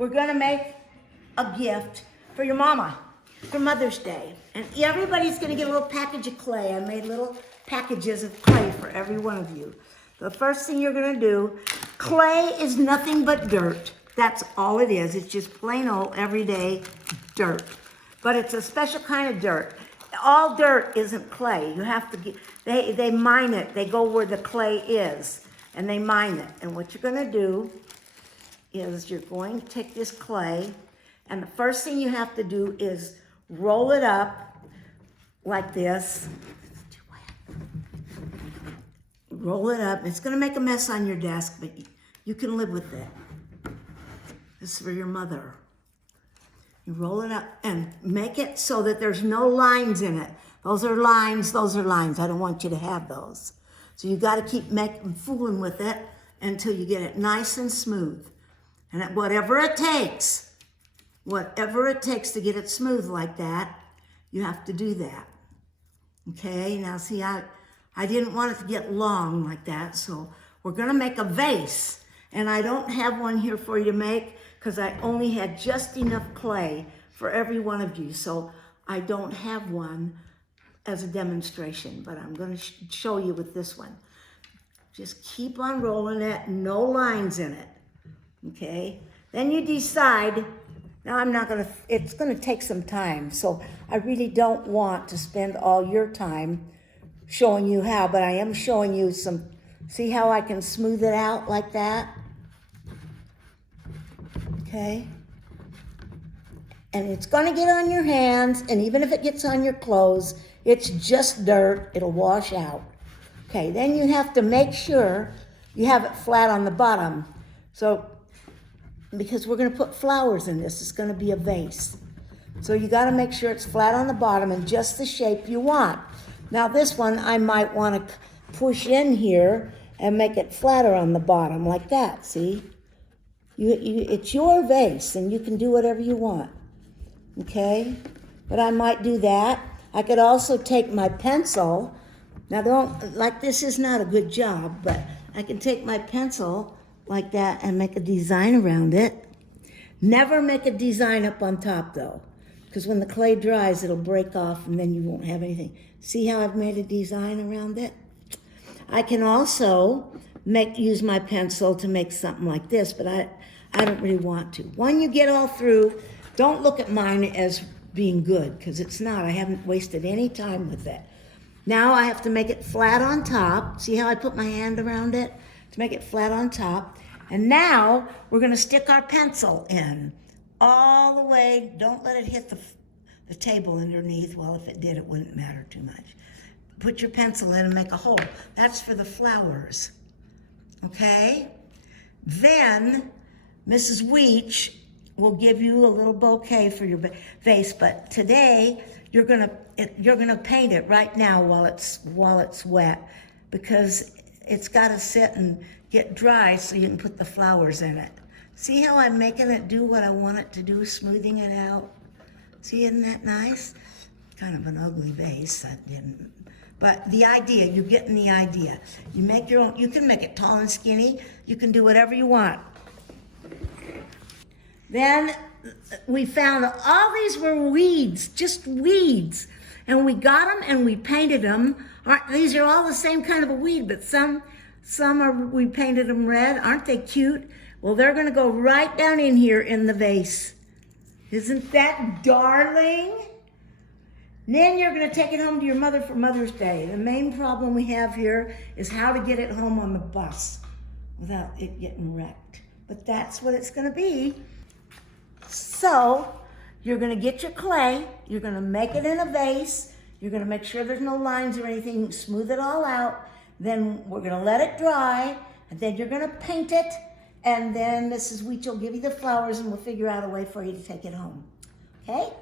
we're gonna make a gift for your mama for Mother's Day. And everybody's gonna get a little package of clay. I made little packages of clay for every one of you. The first thing you're gonna do, clay is nothing but dirt. That's all it is. It's just plain old everyday dirt. But it's a special kind of dirt. All dirt isn't clay. You have to get, they mine it. They go where the clay is and they mine it. And what you're gonna do is you're going to take this clay, and the first thing you have to do is roll it up like this. Roll it up. It's gonna make a mess on your desk, but you can live with it. This is for your mother. You roll it up and make it so that there's no lines in it. Those are lines, those are lines. I don't want you to have those. So you gotta keep fooling with it until you get it nice and smooth. And whatever it takes to get it smooth like that, you have to do that. Okay, now see, I didn't want it to get long like that, so we're gonna make a vase. And I don't have one here for you to make because I only had just enough clay for every one of you. So I don't have one as a demonstration, but I'm gonna show you with this one. Just keep on rolling it, no lines in it, okay? Then you decide, now it's gonna take some time, so I really don't want to spend all your time showing you how, but I am showing you some, see how I can smooth it out like that? Okay? And it's gonna get on your hands, and even if it gets on your clothes, it's just dirt, it'll wash out. Okay, then you have to make sure you have it flat on the bottom. So, because we're gonna put flowers in this, it's gonna be a vase. So you gotta make sure it's flat on the bottom and just the shape you want. Now this one, I might wanna push in here and make it flatter on the bottom like that, see? It's your vase and you can do whatever you want, okay? But I might do that. I could also take my pencil. Now like this is not a good job, but I can take my pencil like that and make a design around it. Never make a design up on top though, because when the clay dries, it'll break off and then you won't have anything. See how I've made a design around it? I can also use my pencil to make something like this, but I don't really want to. When you get all through, don't look at mine as being good, because it's not. I haven't wasted any time with it. Now I have to make it flat on top. See how I put my hand around it? To make it flat on top. And now we're gonna stick our pencil in all the way. Don't let it hit the table underneath. Well, if it did, it wouldn't matter too much. Put your pencil in and make a hole. That's for the flowers, okay? Then Mrs. Weech will give you a little bouquet for your vase, but today you're gonna paint it right now while it's wet, because it's gotta sit and get dry so you can put the flowers in it. See how I'm making it do what I want it to do, smoothing it out? See, isn't that nice? Kind of an ugly vase, I didn't. But the idea, you're getting the idea. You make your own, you can make it tall and skinny, you can do whatever you want. Then we found all these were weeds, just weeds. And we got them and we painted them. These are all the same kind of a weed, but some we painted them red. Aren't they cute? Well, they're gonna go right down in here in the vase. Isn't that darling? Then you're gonna take it home to your mother for Mother's Day. The main problem we have here is how to get it home on the bus without it getting wrecked. But that's what it's gonna be. So, you're gonna get your clay, you're gonna make it in a vase, you're gonna make sure there's no lines or anything, smooth it all out, then we're gonna let it dry, and then you're gonna paint it, and then Mrs. Weech will give you the flowers and we'll figure out a way for you to take it home, okay?